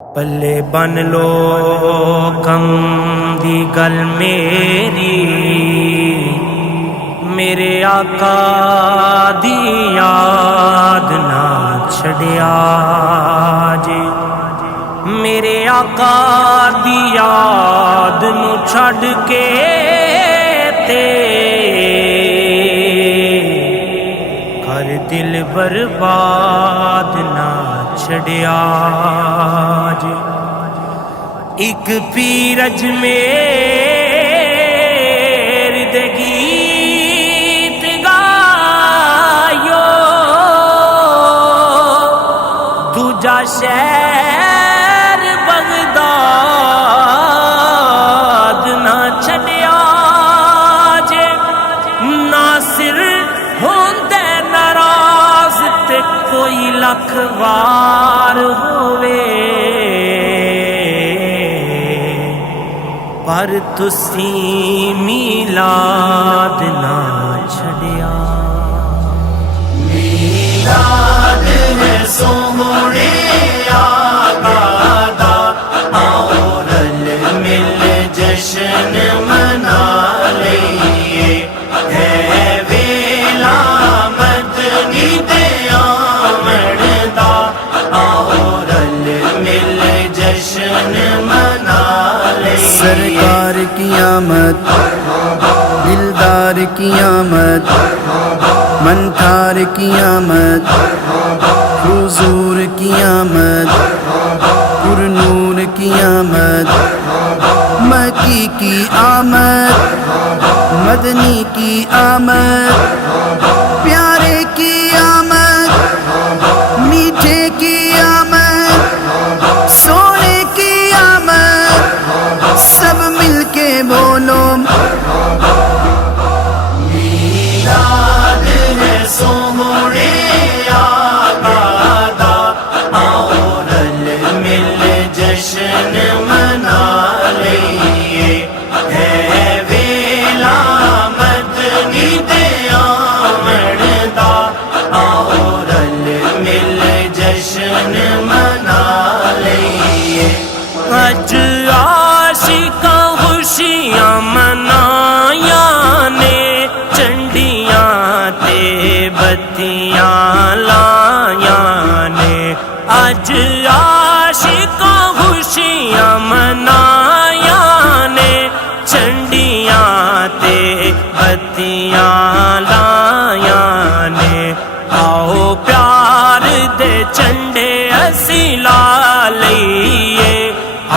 پلے بن لو کم دی گل میرے آقا دی یاد نہ چھڑیا جے، میرے آقا دی یاد نو چھڑ کے تے کر دل برباد نہ چھڑیا جے۔ ایک پیرج میر دے گیت گایو، دوجا شہر بغداد نہ چھڑیا جے۔ ناصر ہوندے ناراض تے کوئی لکھ وار ہووے، پر تسی میلاد نہ چھڑیا۔ میلاد ہے سوہنے آقا دا، آؤ رل مل جشن منا لئیے، ہے ویلا مدنی دے آمن دا، آؤ رل مل جشن منا لئیے۔ سرکار کی آمد، دلدار کی آمد، منتار کی آمد، حضور کی آمد، پر نور کی آمد، مکی کی آمد، مدنی کی آمد، پیارے کی آمد، میٹھے کی آمد، سونے کی آمد، سب مل کے بولو۔ میلاد ہے سوہنے آقا دا، آؤ رل مل جشن منا لئیے، ہے ویلا مدنی دے آمن دا، آؤ رل مل جشن منا لئیے۔ اج عاشقاں خوشیاں منایاں نے، چنڈیاں تے بتیاں لایاں نے۔ اج عاشقاں خوشیاں منایاں نے، چنڈیاں تے بتیاں لایاں نے۔ آؤ پیار دے چنڈے اسی لا لئیے،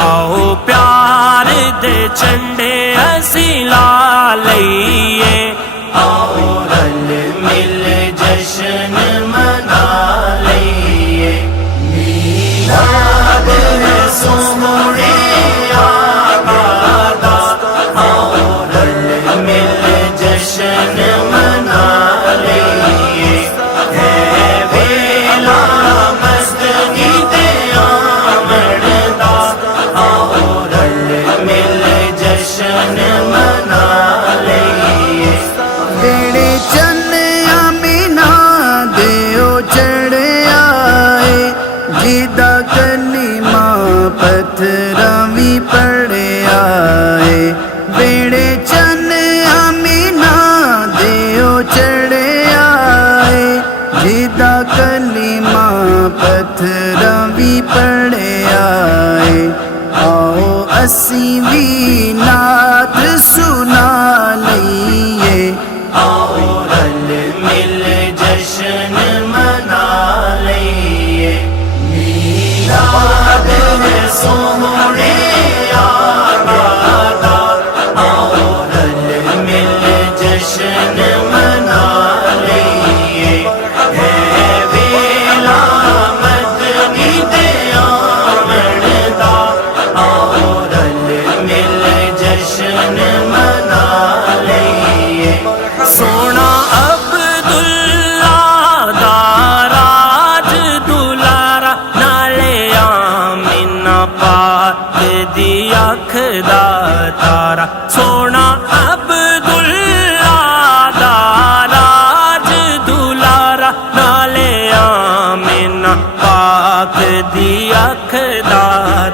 آؤ پیار دے چنڈے اسی لا لئیے، آؤ رل مل جشن منا لئیے۔ میلاد ہے سوہنے آقا دا، آؤ رل مل جشن منا لئیے، ہے ویلا مدنی دے آمن دا، آؤ رل مل جشن منا لئیے۔ بیڑے چن آمینہ دیو چڑھ آئے، جیدہ کلمہ پتھراں وی پڑھ آئے۔ بیڑے چن آمینہ دیو چڑھ آئے، جیدہ کلمہ پتھراں وی پڑھ آئے۔ آؤ اسی وی نعت سنا لئیے، آؤ رل مل جشن منا لئیے۔ میلاد ہے سوہنے آقا دا، آؤ رل مل جشن منا لئیے، ہے ویلا مدنی دے آمن دا، آؤ رل مل جشن منا لئیے۔ سونا عبداللہ دا راج دلارا، نالے آمینہ پاک دی اکھ دا تارا۔ سونا عبداللہ دا راج دلارا، نالے آمینہ پاک دی اکھ دا